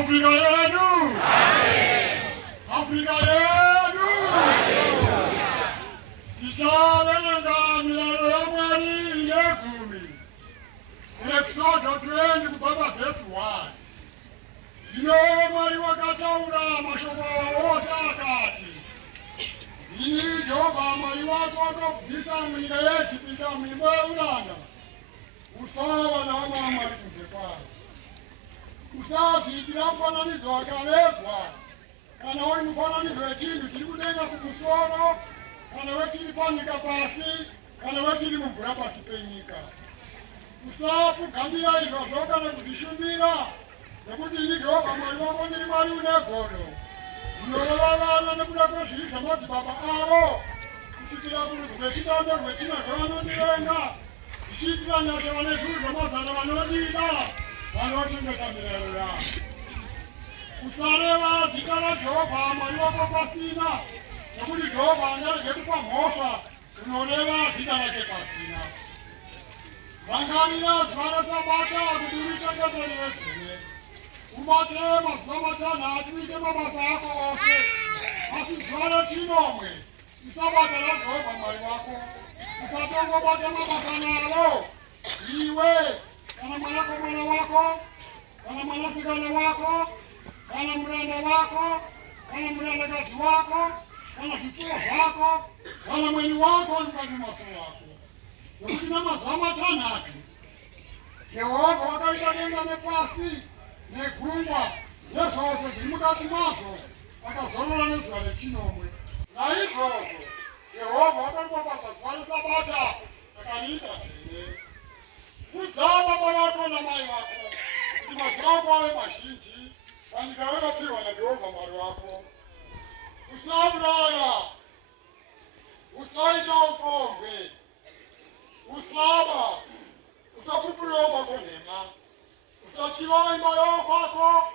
Afrika yetu. Amen. Afrika yetu. Amen. Tishalenga milalo ya mwali nekumi. Exodo 20 kubaba verse 1. Zino mwali wakataura mashoko wose akati. Zini Jehova mwali wako wakubvisa mwinga yechipinda mwimbo yeulanda. Usawa na wama mwali kumzekwayo. Usazikira mfananizo wakalezwa. Kana uli mfananizo wechindu chili kudenga kumusoro. Kana wechili panika pasi. Kana wechili mvura pasi penyika. Usafu gambira izo zoka na kuzishumira. Nekuti ini Jehova mwali wako nili mwali unegono. Unololana nekuda kozhiisha moti baba aro. Kuchitira kuti kwechitanda kwechina kwavanondirenga. Kuchitira nyate vanezuza mazana vanodida. Vanochengeta mirayiro yavo. Usareva zita ra Jehovha mwari wako pasina. Nekuti Jehovha angarege kupa mhosva unoreva zita rake pasina. Rangarira zuva reSabata kuti urichengeterere dzine. Ubate mazuva matanhatu uite mabasa ako ose. Asi zuva rechinomwe iSabata raJehovha mwari wako. Usatongobata mabasa naro. Iwe kana mwanakomana wako, kana mwanasikana wako, kana muranda wako, kana murandakazi wako, kana zvipfuwo zvako, kana mweni wako uri mukati maso wako. Nokuti namazuva matanhatu Jehovha wakaita denga nepasi negungwa nezvose zviri mukati mazvo akazorora nezuva rechinomwe. Naizvozvo Jehovha wakaripa zuva reSabata akariita dzvene. Udza baba vako namai vako kuti mazuva ako ave mazhinji panyika yaunopihwa naJehovha Mwari wako. Usauraya, usaita upombwe, usaba, usapupurira kwako nhema, usachiva imba yako kwako,